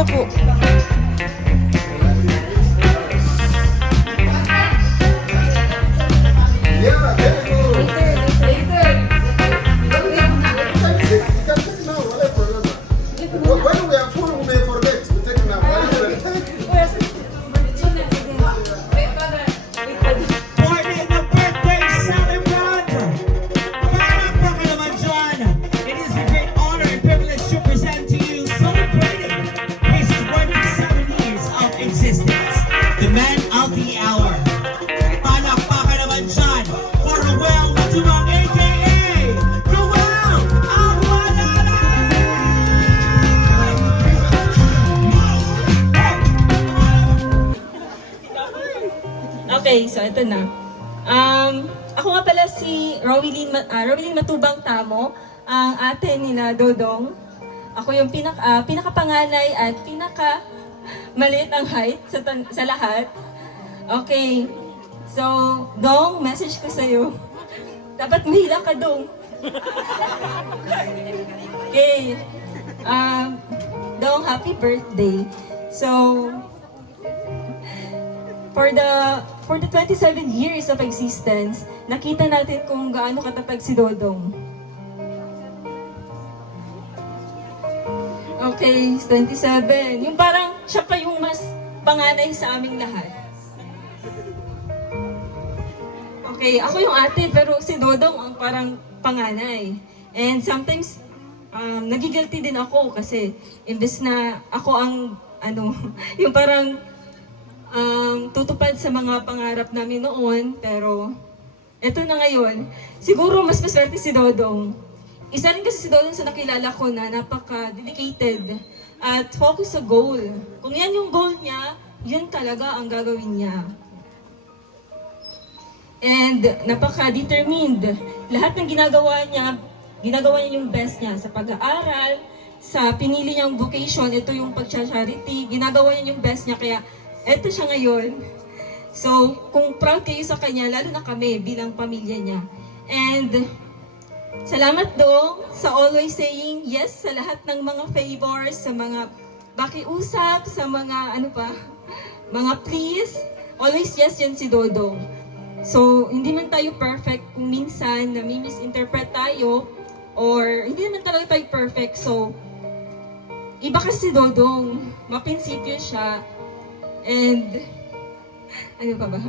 na po. Yeah, there you go. Later. You can take it now, whatever. When we are full, we may forget. We take it now. Party the birthday celebrant! Palakpakan naman dyan! It is a great honor and privilege to present to you celebrating his 27 years of existence, the man of the hour. Palakpakan naman dyan for Ruel Matubang, aka Ruel Alwalala! Okay, so ito na. Ako nga pala si Rowelyn Matubang Tamo, ang ate nila Dodong. Ako yung pinakapanganay at maliit ang height sa lahat. Okay, so Dong, message ko sa'yo. Dapat mahila ka, Dong. Okay, Dong, happy birthday. So, for the 27 years of existence, nakita natin kung gaano katatag si Dodong. Okay, 27. Yung parang siya pa yung mas panganay sa aming lahat. Okay, ako yung ate pero si Dodong ang parang panganay. And sometimes, nagigilty din ako kasi imbes na ako ang yung parang tutupad sa mga pangarap namin noon, pero eto na ngayon, siguro mas maswerte si Dodong. Isa rin kasi si Dodong sa nakilala ko na napaka-dedicated at focus sa goal. Kung yan yung goal niya, yun talaga ang gagawin niya. And napaka-determined. Lahat ng ginagawa niya yung best niya sa pag-aaral, sa pinili niyang vocation, ito yung pag-charity, ginagawa niya yung best niya, kaya eto siya ngayon. So, kung proud kayo sa kanya, lalo na kami bilang pamilya niya. And, salamat Dong sa always saying yes sa lahat ng mga favors, sa mga pakiusap, sa mga mga please. Always yes yan si Dodong. So, hindi man tayo perfect kung minsan nami-misinterpret tayo or hindi naman talaga tayo perfect. So, iba kasi si Dodong, maprinsipyo siya. And, ano pa ba?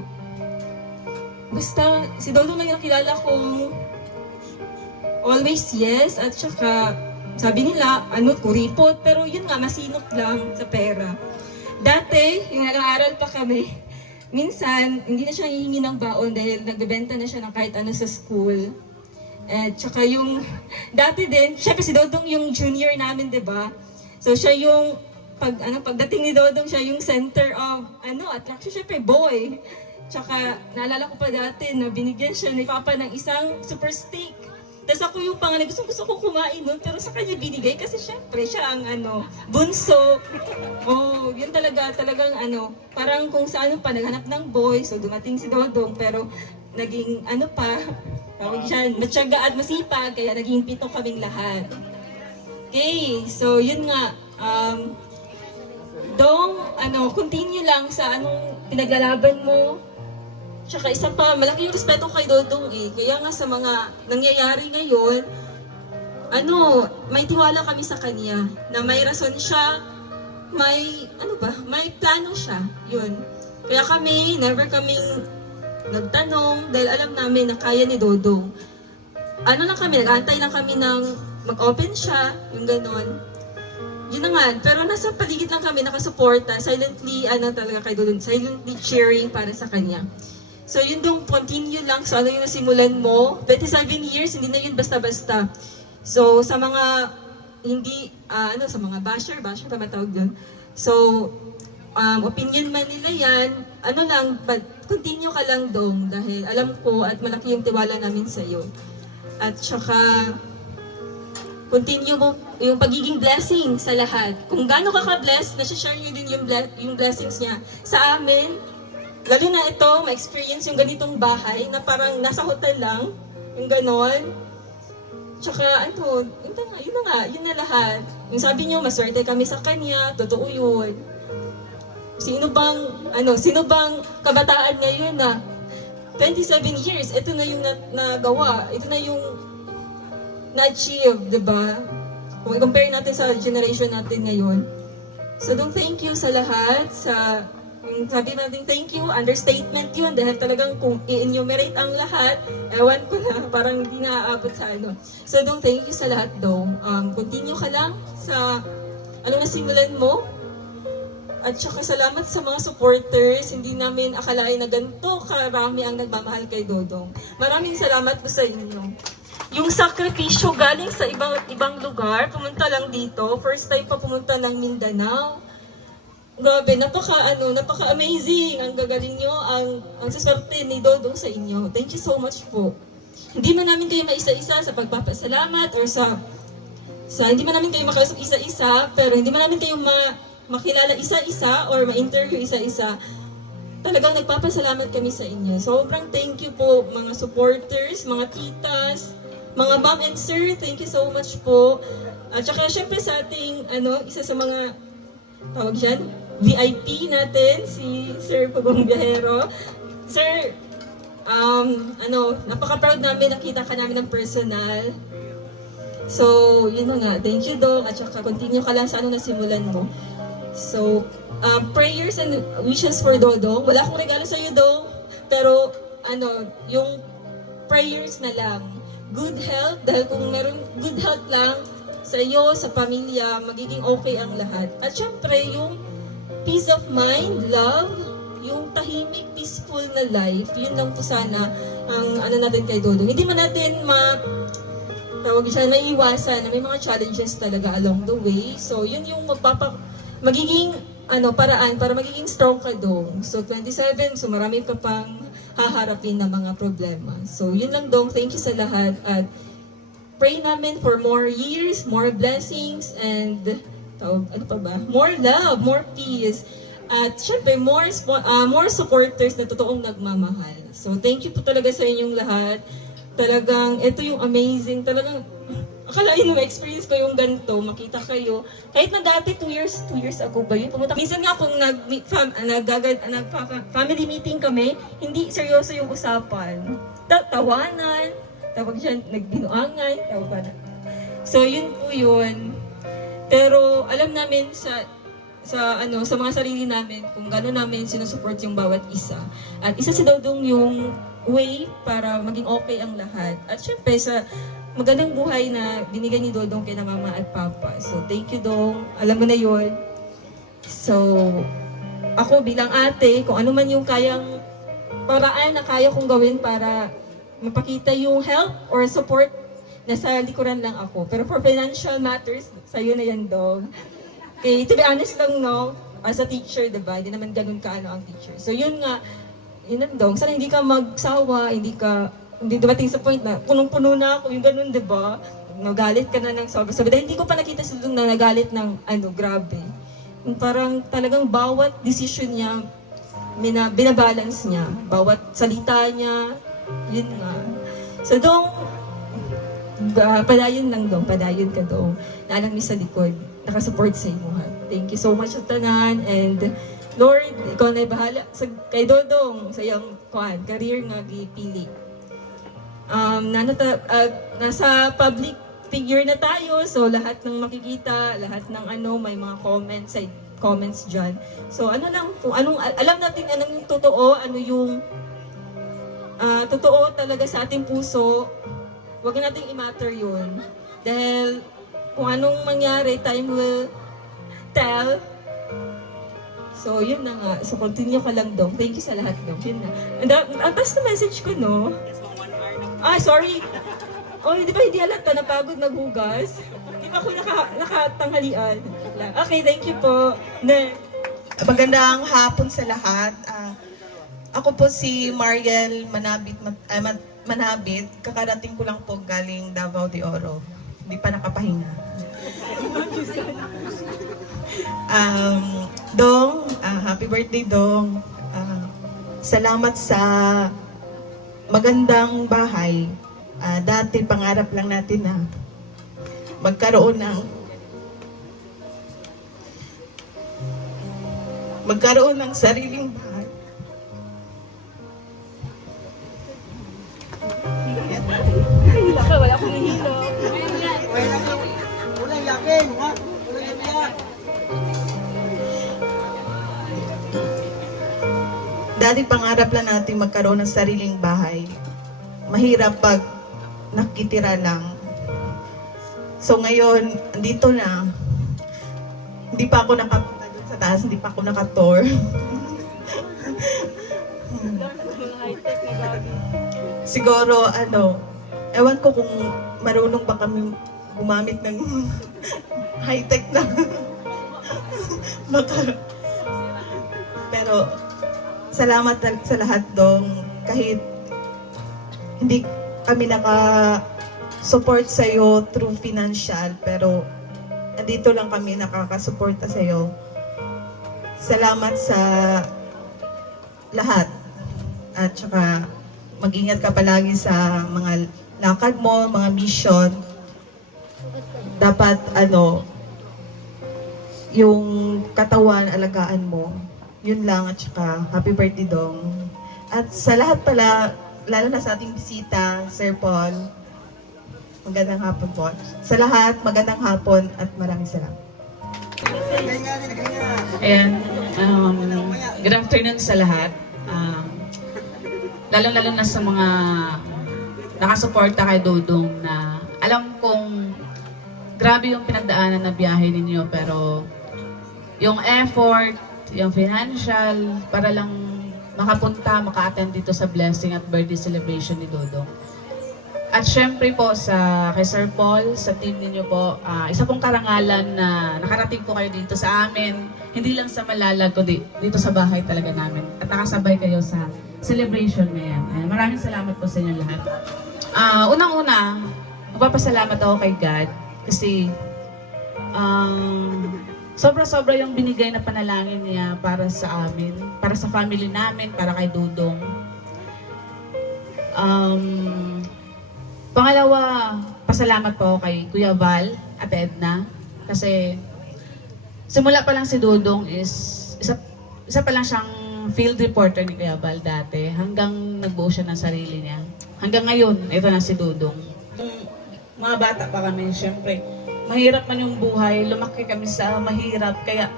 Basta, si Dodong lang yung nakilala kong always yes, at saka, sabi nila, kuripot, pero yun nga, masinop lang sa pera. Dati, yung nag-aaral pa kami, minsan, hindi na siya hihingi ng baon dahil nagbebenta na siya ng kahit ano sa school. At saka yung, dati din, syempre si Dodong yung junior namin, diba? So siya yung, pagdating ni Dodong, siya yung center of, attraction, syempre boy. Tsaka, naalala ko pa dati na binigyan siya ni Papa ng isang super steak. Tapos ako yung panganay, gusto ko kumain nun, pero sa kanya binigay kasi syempre siya ang bunso. Oh, yun talagang parang kung sa pa, naghanap ng boy, so dumating si Dodong, pero naging tawag siya, matyaga at masipag, kaya naging 7 kaming lahat. Okay, so yun nga, Dong, continue lang sa anong pinaglalaban mo. Tsaka isa pa, malaki yung respeto kay Dodong eh. Kaya nga sa mga nangyayari ngayon, may tiwala kami sa kanya na may rason siya, may plano siya. Yun. Kaya kami, never kaming nagtanong dahil alam namin na kaya ni Dodong. Nag-aantay lang kami ng mag-open siya, yung ganon. Yun na nga, pero nasa paligid lang kami, nakasuporta, silently, talaga kay Dodong, silently cheering para sa kanya. So yun Dong, continue lang. So yung nasimulan mo, 27 years, hindi na yun basta-basta. So sa mga, sa mga basher pa matawag dyan. So, opinion man nila yan, but continue ka lang Dong, dahil alam ko at malaki yung tiwala namin sa'yo. At saka, continue mo yung pagiging blessing sa lahat. Kung gaano ka ka-bless, nasi-share niyo din yung blessings niya sa amin. Lalo na ito, ma-experience yung ganitong bahay na parang nasa hotel lang, yung ganon. Tsaka ano, yun na lahat. Yung sabi niyo, maswerte kami sa kanya, totoo yun. Sino bang kabataan ngayon na 27 years, ito na yung nagawa, ito na yung na-achieve, di ba? Kung i-compare natin sa generation natin ngayon. So, thank you sa lahat, yung sabi natin thank you, understatement yun, dahil talagang kung i-enumerate ang lahat, ewan ko na, parang hindi naaabot sa ano. So, thank you sa lahat, Dong. Continue ka lang sa nasimulan mo. At saka salamat sa mga supporters. Hindi namin akalain na ganito karami ang nagmamahal kay Dodong. Maraming salamat po sa inyo. Yung sakripisyo galing sa ibang lugar, pumunta lang dito. First time pa pumunta ng Mindanao. Grabe, napaka-amazing. Ang gagaling nyo, ang saswerte ni Dodong sa inyo. Thank you so much po. Hindi man namin kayo maisa-isa sa pagpapasalamat or hindi man namin kayo makausap isa-isa, pero hindi man namin kayo makilala isa-isa or ma-interview isa-isa. Talagang nagpapasalamat kami sa inyo. Sobrang thank you po mga supporters, mga titas, mga ma'am and sir, thank you so much po. At saka syempre sa ating isa sa mga tawag dyan, VIP natin, si Sir Pugong Biyahero. Sir, napaka-proud namin, nakita ka namin ng personal. So, yun na nga, thank you Dong, at saka continue ka lang sa nasimulan mo. So, prayers and wishes for Dodong. Wala akong regalo sa iyo, Dong. Pero, yung prayers na lang. Good health, dahil kung meron good health lang sa iyo, sa pamilya, magiging okay ang lahat. At syempre, yung peace of mind, love, yung tahimik, peaceful na life, yun lang po sana ang natin kay Dodong. Hindi man natin maiiwasan na may mga challenges talaga along the way. So, yun yung magiging paraan para magiging strong ka Dong. So 27, so marami ka pang haharapin na mga problema. So yun lang Dong, thank you sa lahat at pray namin for more years, more blessings, and more love, more peace. At syempre, more supporters na totoong nagmamahal. So thank you po talaga sa inyong lahat. Talagang, ito yung amazing, talagang akalain mo, experience ko yung ganito, makita kayo. Kahit na dati, 2 years ago ba yun? Pumunta. Minsan nga kung family meeting kami, hindi seryoso yung usapan. Tawanan, tawag dyan, nagbinuangan, tawanan. So yun po yun. Pero alam namin sa mga sarili namin kung gano'n namin sinusupport yung bawat isa. At isa si Dodong yung way para maging okay ang lahat. At syempre sa magandang buhay na binigay ni Dodong kay na mama at papa. So, thank you, Dong. Alam mo na yun. So, ako bilang ate, kung ano man yung paraan na kaya kong gawin para mapakita yung help or support, nasa likuran lang ako. Pero for financial matters, sa'yo na yan, Dong. Okay, to be honest lang, no, as a teacher, diba? Hindi naman ganun ang teacher. So, yun nga, yun lang, Dong. Sana hindi ka magsawa, hindi dumating sa point na punong-puno na ako, yung ganun, di ba? Nagalit ka na ng sobra-sobra. Dahil hindi ko pa nakita sa doon na nagalit ng grabe. Yung parang talagang bawat decision niya, binabalance niya. Bawat salita niya, yun nga. So, Dong, padayon lang, Dong. Padayon ka, Dong. Naalang niya sa likod. Nakasupport sa imo, ha. Thank you so much sa tanan. And, Lord, ikaw na bahala kay Dodong sa iyong career nga gipili. Nasa public figure na tayo, so lahat ng makikita, lahat ng may mga comments dyan. So kung alam natin anong yung totoo, yung totoo talaga sa ating puso, wag nating i-matter yun. Dahil kung anong mangyari, time will tell. So, yun na nga. So, continue ka lang, Dong. Thank you sa lahat, Dong. Yun na. Ang taas na message ko, no? Sorry. Oh, di ba hindi halata? Napagod maghugas? Di ba ako nakatanghalian? Okay, thank you po. Magandang hapon sa lahat. Ako po si Mariel Manabit. Kakarating ko lang po galing Davao de Oro. Hindi pa nakapahinga. Dong, happy birthday, Dong. Salamat sa magandang bahay. Dati pangarap lang natin na magkaroon ng sariling bahay. Dati pangarap lang natin magkaroon ng sariling bahay. Mahirap pag nakitira lang. So ngayon, andito na. Hindi pa ako nakapunta dun sa taas, hindi pa ako naka-tour. Siguro, ewan ko kung marunong ba kami gumamit ng high-tech na. Pero, salamat sa lahat dong kahit hindi kami naka-support sa'yo through financial, pero andito lang kami nakaka-suporta sa'yo. Salamat sa lahat. At saka mag-ingat ka palagi sa mga lakad mo, mga mission. Dapat yung katawan, alagaan mo. Yun lang, at saka happy birthday Dong. At sa lahat pala, lalo na sa ating bisita, Sir Paul, magandang hapon po. Sa lahat, magandang hapon at maraming salamat. Ayan, good afternoon sa lahat. Lalo-lalo na sa mga nakasuporta kay Dodong na alam kong grabe yung pinagdaanan na biyahe ninyo, pero yung effort, yung financial, para lang makapunta, maka-attend dito sa blessing at birthday celebration ni Dodong. At syempre po kay Sir Paul, sa team ninyo po, isa pong karangalan na nakarating po kayo dito sa amin, hindi lang sa Malalag, kundi dito sa bahay talaga namin. At nakasabay kayo sa celebration na yan. Maraming salamat po sa inyo lahat. Unang-una, magpapasalamat ako kay God kasi sobra-sobra yung binigay na panalangin niya para sa amin, para sa family namin, para kay Dodong. Pangalawa, pasalamat po ako kay Kuya Val at Edna kasi simula pa lang si Dodong is isa pa lang siyang field reporter ni Kuya Val dati hanggang nagbuo siya ng sarili niya. Hanggang ngayon, ito na si Dodong. Mga bata pa kami, syempre, mahirap man yung buhay, lumaki kami sa mahirap, kaya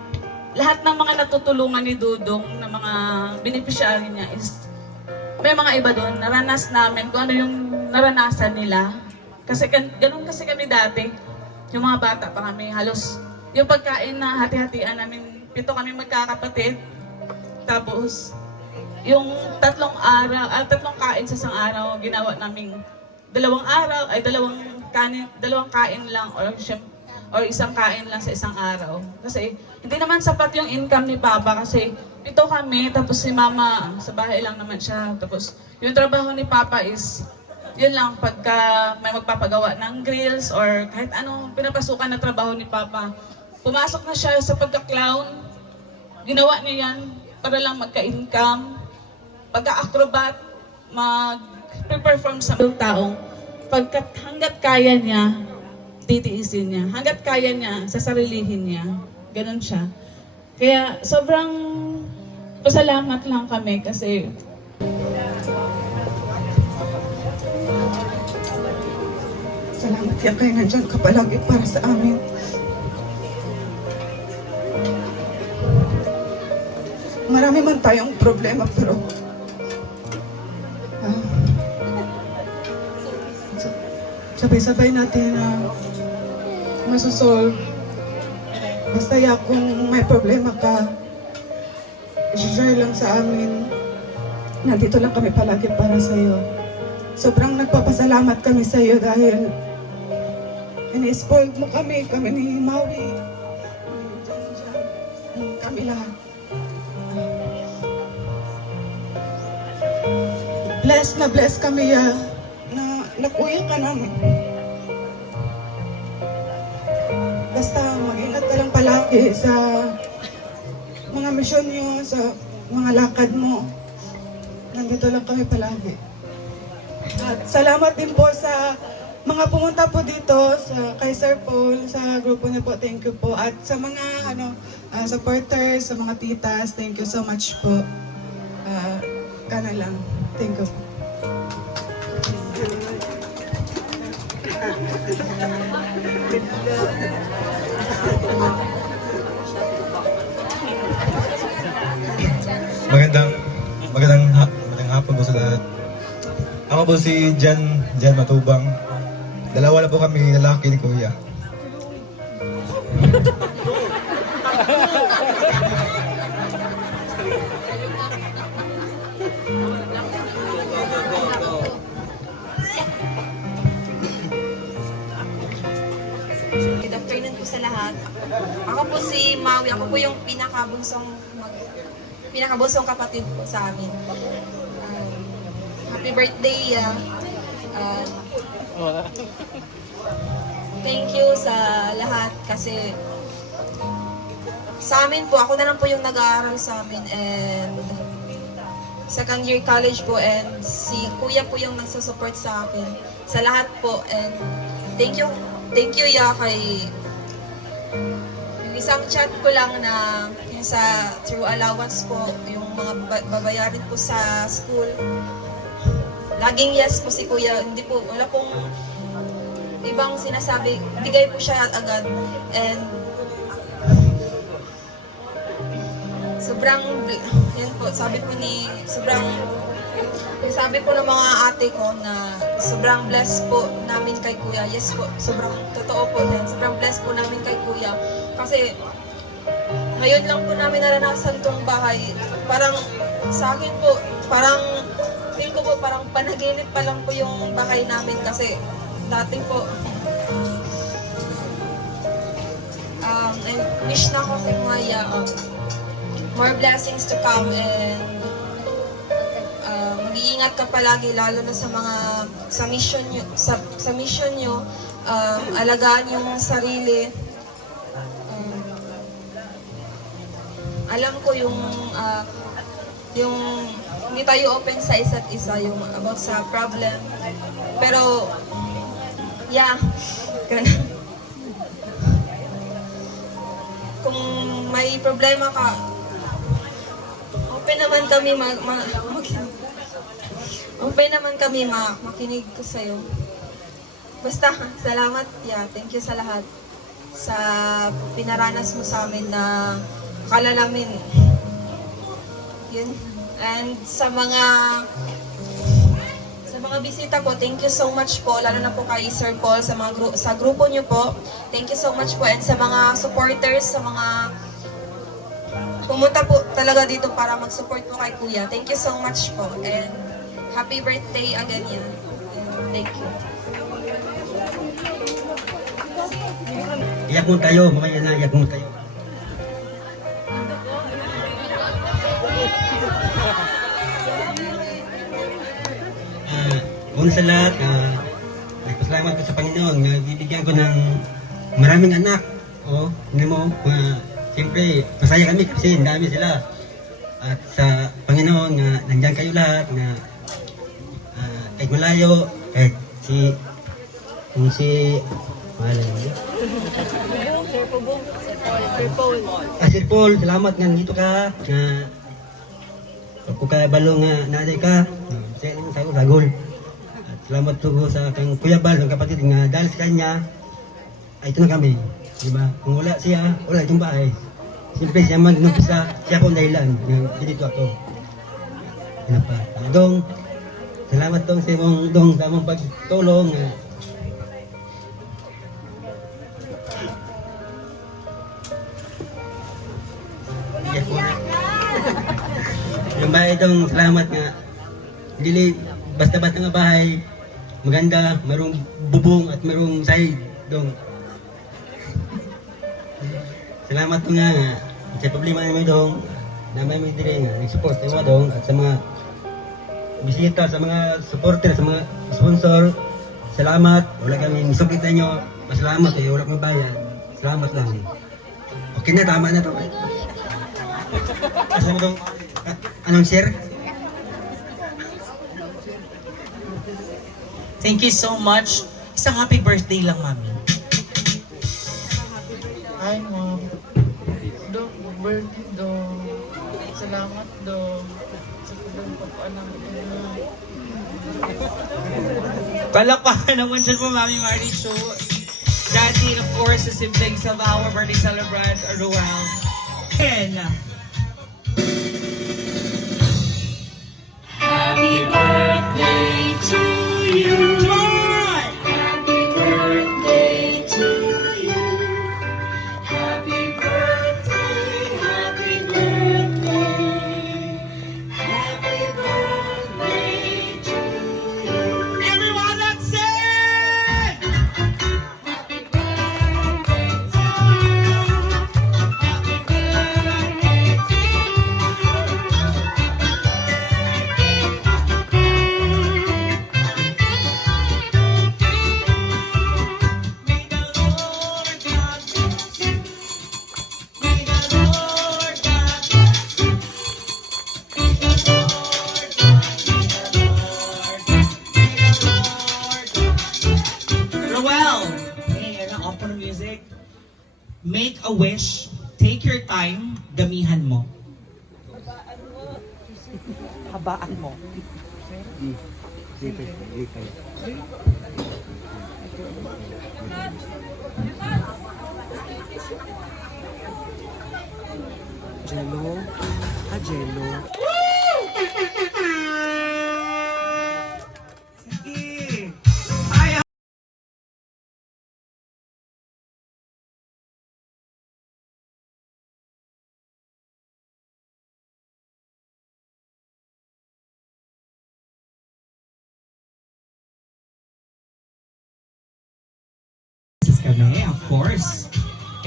lahat ng mga natutulungan ni Dodong na mga beneficiary niya is may mga iba doon, naranas namin kung ano yung naranasan nila. Kasi ganun kasi kami dati, yung mga bata pa kami, halos yung pagkain na hati-hatian namin, 7 kami magkakapatid. Tapos, yung 3 kain sa isang araw, ginawa namin 2 kain lang or isang kain lang sa isang araw. Kasi hindi naman sapat yung income ni Papa kasi 7 kami, tapos si Mama sa bahay lang naman siya. Tapos yung trabaho ni Papa is, yun lang, pagka may magpapagawa ng grills or kahit anong pinapasukan na trabaho ni Papa, pumasok na siya sa pagka-clown, ginawa niya yan para lang magka-income. Pagka-acrobat, mag-perform sa mga taong hanggat kaya niya, titiisin niya. Hanggat kaya niya, sasarilihin niya. Ganon siya. Kaya sobrang pasalamat lang kami kasi Salamat yan kayo nandyan ka palagi para sa amin. Marami man tayong problema, pero sabay-sabay natin na masosolve. Basta kung may problema ka, i-share lang sa amin. Nandito lang kami palagi para sa'yo. Sobrang nagpapasalamat kami sa'yo dahil ini-spoiled mo kami ni Maui, kami lahat. Bless kami na nakuya ka namin. Basta mag-ingat ka lang palagi sa mga misyon nyo, sa mga lakad mo. Nandito lang kami palagi. At salamat din po sa mga pumunta po dito kay Sir Paul, sa grupo niyo po, thank you po. At sa mga supporters, sa mga titas, thank you so much po. Kana lang. Thank you. Magandang hapon po sa lahat. Ako po si Jan Matubang. Dalawa na po kami lalaki ni Kuya. Good afternoon po sa lahat. Ako po si Maui. Ako po yung pinakabunsong kapatid po sa amin. Happy birthday. Thank you sa lahat kasi sa amin po, ako na lang po yung nag-aaral sa amin and second year college po and si Kuya po yung nagsusupport sa akin sa lahat po and thank you ya kay yung isang chat ko lang na yung sa through allowance po yung mga babayarin po sa school laging yes po si Kuya, hindi po wala pong ibang sinasabi, bigay po siya agad and sobrang yan po sabi po ng mga ate ko na sobrang blessed po namin kay Kuya. Yes po, sobrang totoo po yan. Sobrang blessed po namin kay Kuya. Kasi ngayon lang po namin naranasan tong bahay. Parang sa akin po, parang feel ko po parang panaginip pa lang po yung bahay namin kasi dati po I wish na ako kay Kuya more blessings to come and mag-iingat ka palagi lalo na sa mga sa mission nyo alagaan yung sarili alam ko yung hindi tayo open sa isa't isa yung about sa problem pero yeah kung may problema ka open naman kami makinig ko sa'yo. Basta, salamat. Yeah, thank you sa lahat. Sa pinaranas mo sa amin na akala namin. Yun. And sa mga bisita po, thank you so much po. Lalo na po kay Sir Paul, sa grupo niyo po. Thank you so much po. And sa mga supporters, sa mga pumunta po talaga dito para mag-support po kay Kuya. Thank you so much po. And happy birthday again yan. Thank you. Iyak mo tayo, mamaya na iyak mo tayo. Una sa lahat, nagpasalamat ko sa Panginoon na bibigyan ko ng maraming anak. Hindi mo, siyempre, masaya kami kasi dami sila. At sa Panginoon na nandyan kayo lahat na kahit malayo, kahit si Sir Paul, salamat nga dito ka na kung kabalo nga naday ka, masaya naman sa ragol. At salamat po sa kang Kuya Bal, ang kapatid nga dahil sa kanya, ay ito na kami. Diba? Kung wala siya, wala itong bahay. Siyempre siya mag-numpisa, siya po dahilan na dito ako. Ano pa? Dong, salamat dong sa mong pagtulong. Yung bahay dong, salamat nga. Dili, basta-basta nga bahay. Maganda, mayroong bubong at mayroong sahig dong. Salamat po nga sa problema namin dong na may dire nga nag-support tayo dong at sa mga bisita, sa mga supporter, sa mga sponsor. Salamat. Wala kami misukit na nyo. Pasalamat wala kami bayad. Salamat lang. Okay na, tama na to. Asa mo dong anong share? Thank you so much. Isang happy birthday lang, Mami. Hi, Mom. Dok, birthday, Dok. Salamat, Dok. Sa pagpapaalam ko na. Palakpakan naman dyan po, Mami Marty Show. Daddy, and of course, the siblings of our birthday celebrant, Ruel. And, Happy birthday to you. John! Happy birthday to you. Happy birthday, happy birthday. Happy birthday to you. Everyone, let's sing! May the Lord God bless you. May the Lord God bless you. May the Lord God, may the Lord, may the Lord. Roel, hey, ano, off mo ng music. Make a wish. Take your time. Damihan mo. Habaan mo. Jello? Jello. Sige. Kaya. Kami, of course.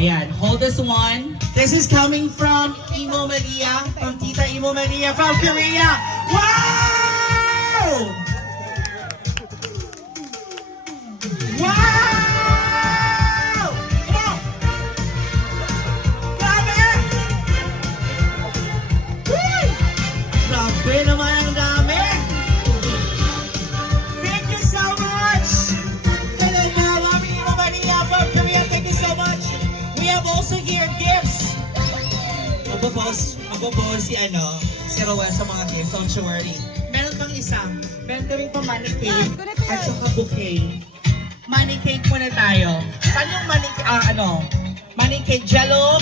Ayan, hold this one. This is coming from Imo Maria, from Tita Imo Maria from Korea. Wow! Wow! Come on! Grabe! Woo! Grabe naman ang dami! Thank you so much! Talaga, Mami Imo Maria from Korea, thank you so much! We have also here gifts. Magpo-post si Roel sa mga gifts, don't you worry. Meron pang isa. Meron kaming pa money cake at saka bouquet. Money cake muna tayo. Saan yung money cake jello?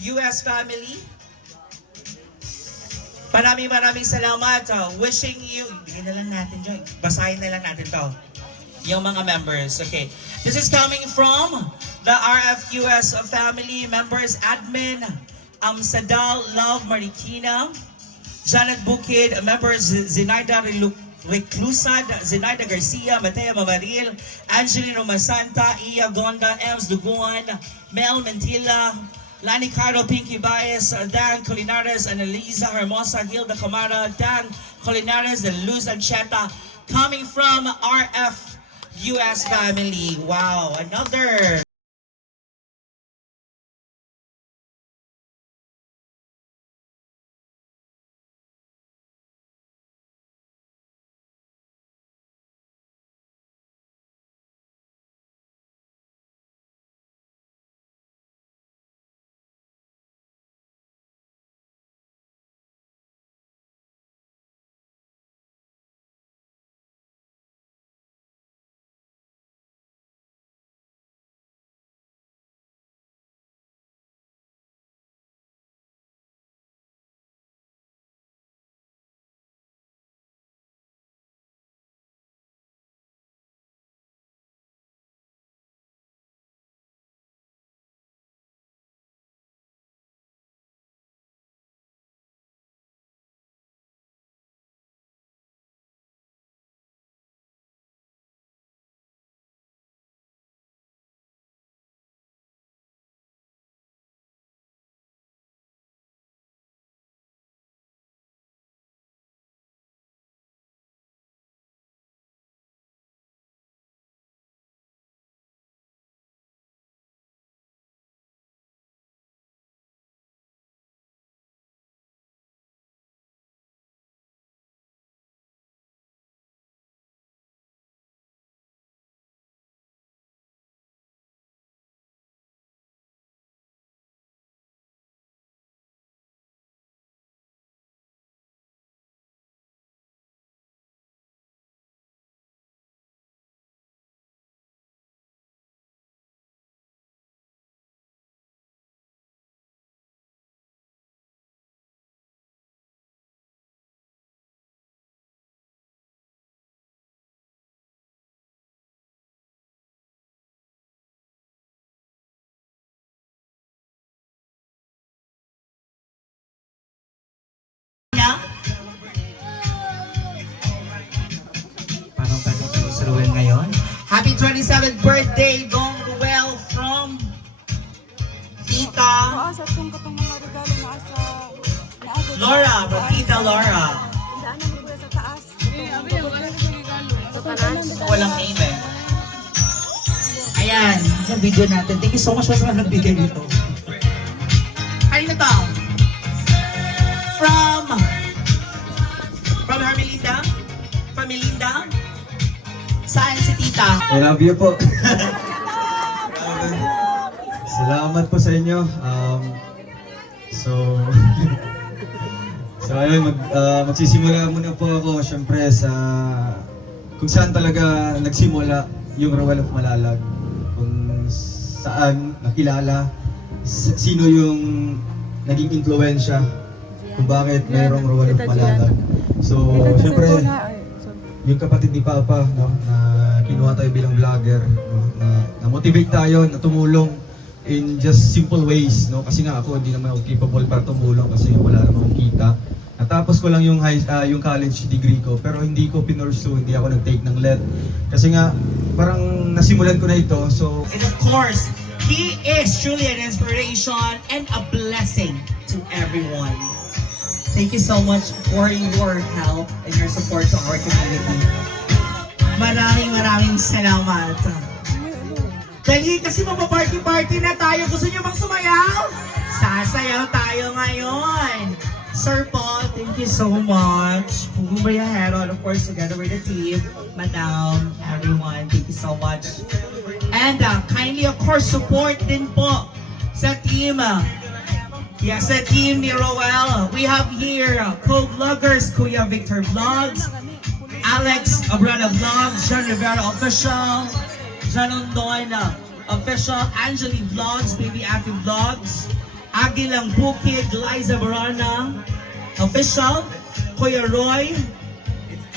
US family. Maraming salamat. Wishing you, ibigay na lang natin dyan. Basahin na lang natin to. Yung mga members. Okay. This is coming from the RFQS family members, admin, Sadal Love Marikina, Janet Bukid, members Zenaida Reclusad, Zenaida Garcia, Matea Mamaril, Angelino Masanta, Iya Gonda, Ems Duguan, Mel Mentila, Lani Caro, Pinky Baez, Dan Colinares, Annalisa Hermosa, Hilda Camara, Dan Colinares, and Luz Ancheta, coming from RF US family. Wow, another. Parang pwede ko saluhin ngayon. Happy 27th birthday, Gong Ruel from Tita Laura, from Tita Laura. Walang name eh. Ayan, yung video natin. Thank you so much sa mga nagbigay dito. Ay na to. From Hermelinda? From Melinda? Saan si Tita? I love you po. Salamat po sa inyo. So ayun, magsisimula muna po ako syempre sa kung saan talaga nagsimula yung Ruel of Malalag. Kung saan nakilala, sino yung naging impluwensya kung bakit mayroong Ruel of Malalag. So syempre, yung kapatid ni Papa, no, na kinuha tayo bilang vlogger, no, na motivate tayo na tumulong in just simple ways, no, kasi nga ako hindi naman ako capable para tumulong kasi wala naman akong kita. Natapos ko lang yung yung college degree ko, pero hindi ko pinursue, hindi ako nag-take ng LED kasi nga parang nasimulan ko na ito. So and of course, he is truly an inspiration and a blessing to everyone. Thank you so much for your help and your support to our community. Maraming salamat. Dali kasi mapaparty-party na tayo. Gusto niyo bang sumayaw? Sasayaw tayo ngayon. Sir Paul, thank you so much. Pumubay Heron, of course, together with the team. Madam, everyone, thank you so much. And kindly, of course, support din po sa team. Yes, sa team ni Roel. We have here co-vloggers, Kuya Victor Vlogs, Alex Abrada Vlogs, John Rivera Official, John Ondon Official, Angeli Vlogs, Baby Active Vlogs, Agilang Bukid, Liza Barana, Official, Kuya Roy,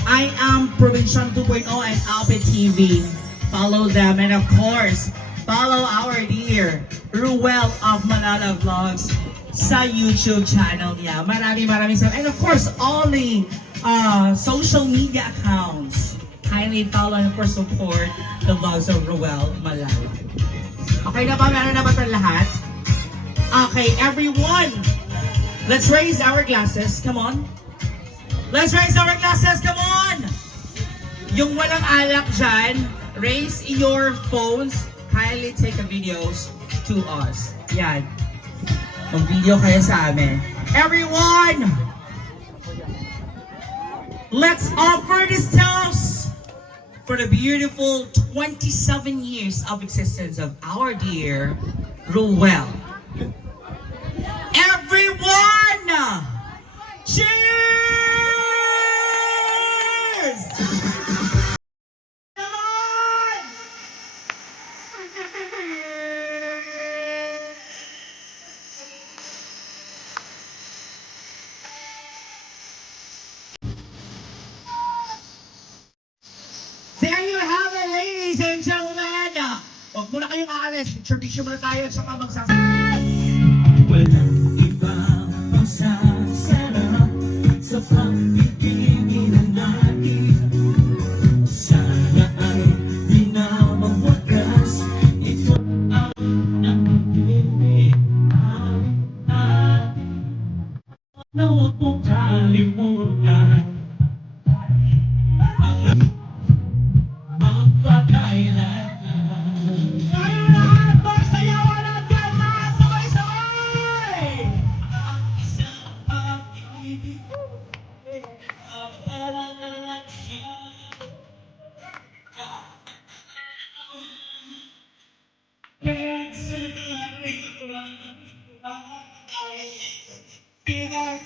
I Am Provincial 2.0 and Alpha TV. Follow them and of course, follow our dear Ruel of Malala Vlogs sa YouTube channel niya. Maraming salamat. And of course, all the social media accounts. Kindly follow and of course support the vlogs of Ruel Malala. Okay na ba? Meron na ba ito lahat? Okay, everyone, let's raise our glasses. Come on. Let's raise our glasses. Come on. Yung walang alak dyan, raise your phones. Kindly take a videos to us. Yan. Mag-video kayo sa amin. Everyone, let's offer this toast for the beautiful 27 years of existence of our dear Ruel. Everyone, cheers! Come on! There you have it, ladies and gentlemen. Huwag muna kayong aalis. Picture muna tayo sa magsasabi. Walang iba ang sasarap sa pagpipili ng natin. Sana ay di na mawagas. Ito ang nangpili. Na huwag mong kalimutan. Ang pagkailan. Ngayon lahat, magsayawan natin mga sabay-sabay! Ang isang pag-ibig para na lang siya. Kaya sinabi ko ay pinag